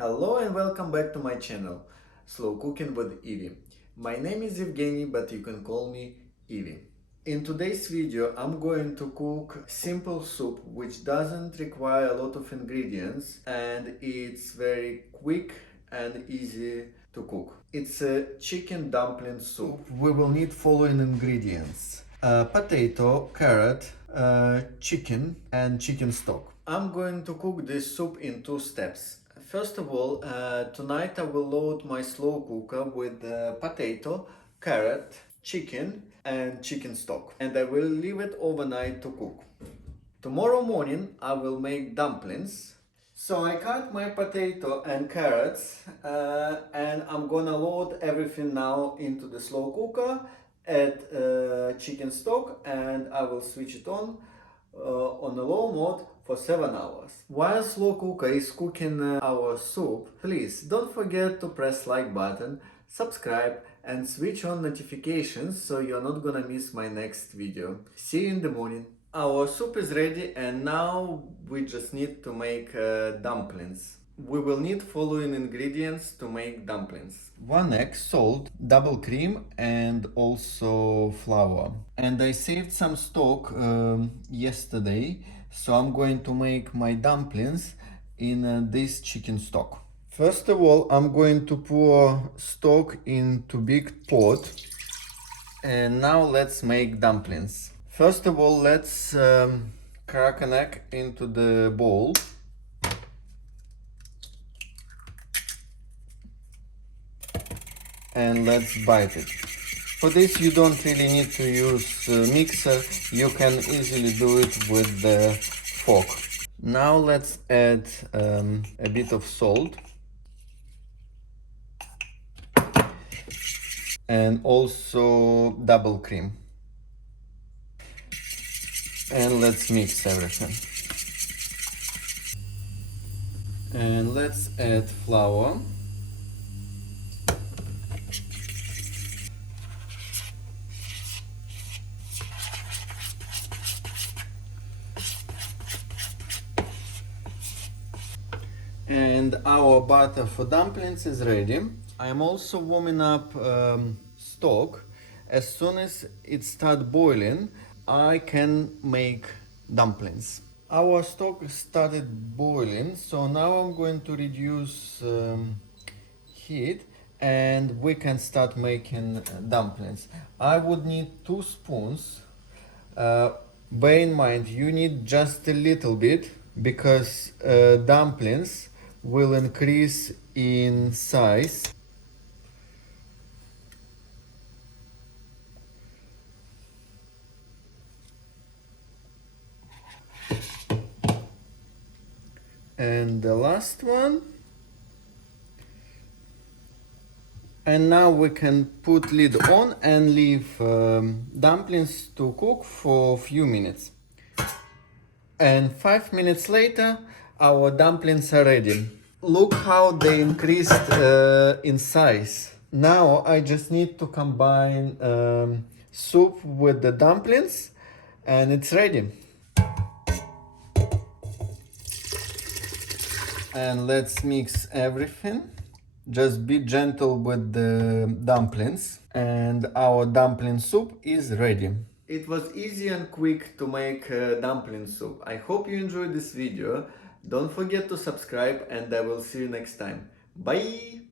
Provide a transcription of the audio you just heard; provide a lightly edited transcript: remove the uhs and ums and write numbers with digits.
Hello and welcome back to my channel, Slow Cooking with Evie. My name is Evgeny, but you can call me Evie. In today's video, I'm going to cook simple soup which doesn't require a lot of ingredients and it's very quick and easy to cook. It's a chicken dumpling soup. We will need following ingredients: potato, carrot, chicken and chicken stock. I'm going to cook this soup in two steps. First of all, tonight I will load my slow cooker with potato, carrot, chicken and chicken stock, and I will leave it overnight to cook. Tomorrow morning I will make dumplings. So I cut my potato and carrots and I'm gonna load everything now into the slow cooker, add chicken stock, and I will switch it on a low mode for 7 hours. While slow cooker is cooking our soup, please don't forget to press like button, subscribe and switch on notifications so you're not gonna miss my next video. See you in the morning. Our soup is ready and now we just need to make dumplings. We will need following ingredients to make dumplings: 1 egg, salt, double cream and also flour. And I saved some stock yesterday, so I'm going to make my dumplings in this chicken stock. First of all, I'm going to pour stock into big pot, and now let's make dumplings. First of all, let's crack an egg into the bowl. And let's bite it. For this you don't really need to use a mixer, you can easily do it with the fork. Now let's add a bit of salt and also double cream. And let's mix everything. And let's add flour. And our batter for dumplings is ready. I'm also warming up stock. As soon as it starts boiling, I can make dumplings. Our stock started boiling, so now I'm going to reduce heat and we can start making dumplings. I would need 2 spoons. Bear in mind, you need just a little bit because dumplings will increase in size. And the last one. And now we can put lid on and leave dumplings to cook for a few minutes. And 5 minutes later, our dumplings are ready. Look how they increased in size. Now I just need to combine soup with the dumplings and it's ready. And let's mix everything. Just be gentle with the dumplings and our dumpling soup is ready. It was easy and quick to make dumpling soup. I hope you enjoyed this video. Don't forget to subscribe and I will see you next time. Bye!